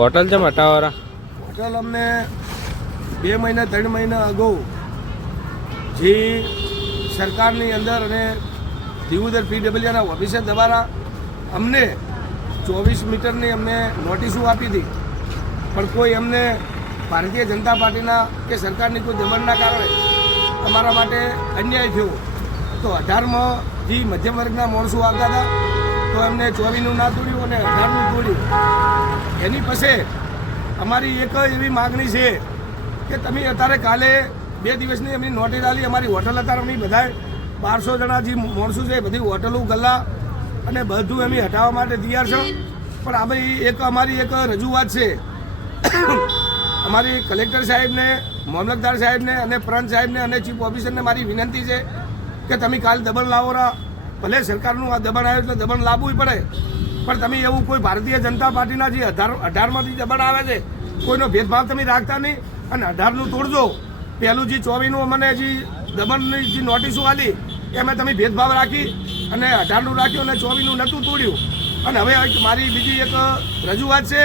Hotel છે હટાવાળા? Hotel અમને 2 મહિના 3 મહિના અગાઉ જે સરકારની અંદર અને દીવદર PWના ઓફિસર દ્વારા અમને 24 મીટરની અમને નોટિસો આપી હતી, પણ કોઈ અમને ભારતીય જનતા પાર્ટીના કે સરકારની કોઈ દબાણના કારણે અમારા માટે અન્યાય થયો. તો 18માં જે મધ્યમ વર્ગના માણસો આવતા હતા તો એમને 24નું ના તોડ્યું અને 18નું તોડ્યું. એની પછી અમારી એક એવી માગણી છે કે તમે અત્યારે કાલે 2 દિવસની એમની નોટિસ આલી. અમારી હોટલ અત્યારે અમે બધા 1200 જણા જે માણસો છે બધી હોટલો ગલ્લા અને બધું એમ હટાવવા માટે તૈયાર છે. પણ આ ભાઈ અમારી એક રજૂઆત છે. અમારી કલેક્ટર સાહેબને, મામલતદાર સાહેબને અને પ્રાંત સાહેબને અને ચીફ ઓફિસરને મારી વિનંતી છે કે તમે કાલ દબાણ લાવો. ભલે સરકારનું આ દબાણ આવ્યું એટલે દબાણ લાવવું પડે, પણ તમે એવું કોઈ ભારતીય જનતા પાર્ટીના જે 18માંથી દબાણ આવે છે કોઈનો ભેદભાવ તમે રાખતા નહીં અને 18નું તોડજો. પહેલું જે 24નું અમને જે દબાણની જે નોટિસો આલી એમાં તમે ભેદભાવ રાખી અને 18નું રાખ્યું અને 24નું નહોતું તોડ્યું. અને હવે મારી બીજી એક રજૂઆત છે.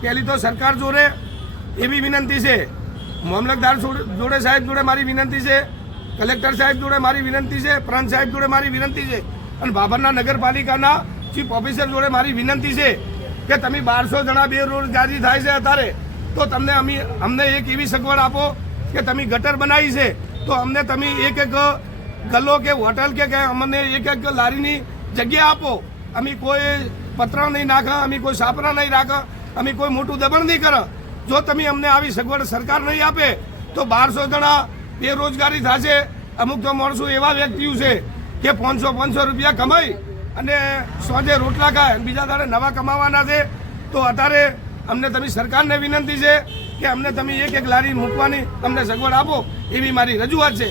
પહેલી તો સરકાર જોડે એવી વિનંતી છે, મામલતદાર જોડે સાહેબ જોડે મારી વિનંતી છે, કલેક્ટર સાહેબ જોડે મારી વિનંતી છે, પ્રાંત સાહેબ જોડે મારી વિનંતી છે અને ભાભરના નગરપાલિકાના ચીફ ઓફિસર જોડે મારી વિનંતી છે કે તમે 1200 જણા બેરોજગારી થાય છે અત્યારે, તો તમને અમને એક એવી સગવડ આપો કે તમે ગટર બનાવી છે તો અમને તમે એક ગલ્લો કે હોટલ કે અમને એક લારીની જગ્યા આપો. અમે કોઈ પતરા નહીં નાખે, અમે કોઈ સાપરા નહીં રાખે, અમે કોઈ મોટું દબાણ નહીં કરે. જો તમે અમને આવી સગવડ સરકાર નહીં આપે તો 1200 જણા બેરોજગારી થશે. અમુક તો માણસો એવા વ્યક્તિઓ છે કે 500 રૂપિયા કમાઈ અને સોજે રોટલા ખાય, બીજા દાડે નવા કમાવાના છે. તો અત્યારે અમને તમે સરકારને વિનંતી છે કે અમને તમે એક લારી મૂકવાની અમને સગવડ આપો, એવી મારી રજૂઆત છે.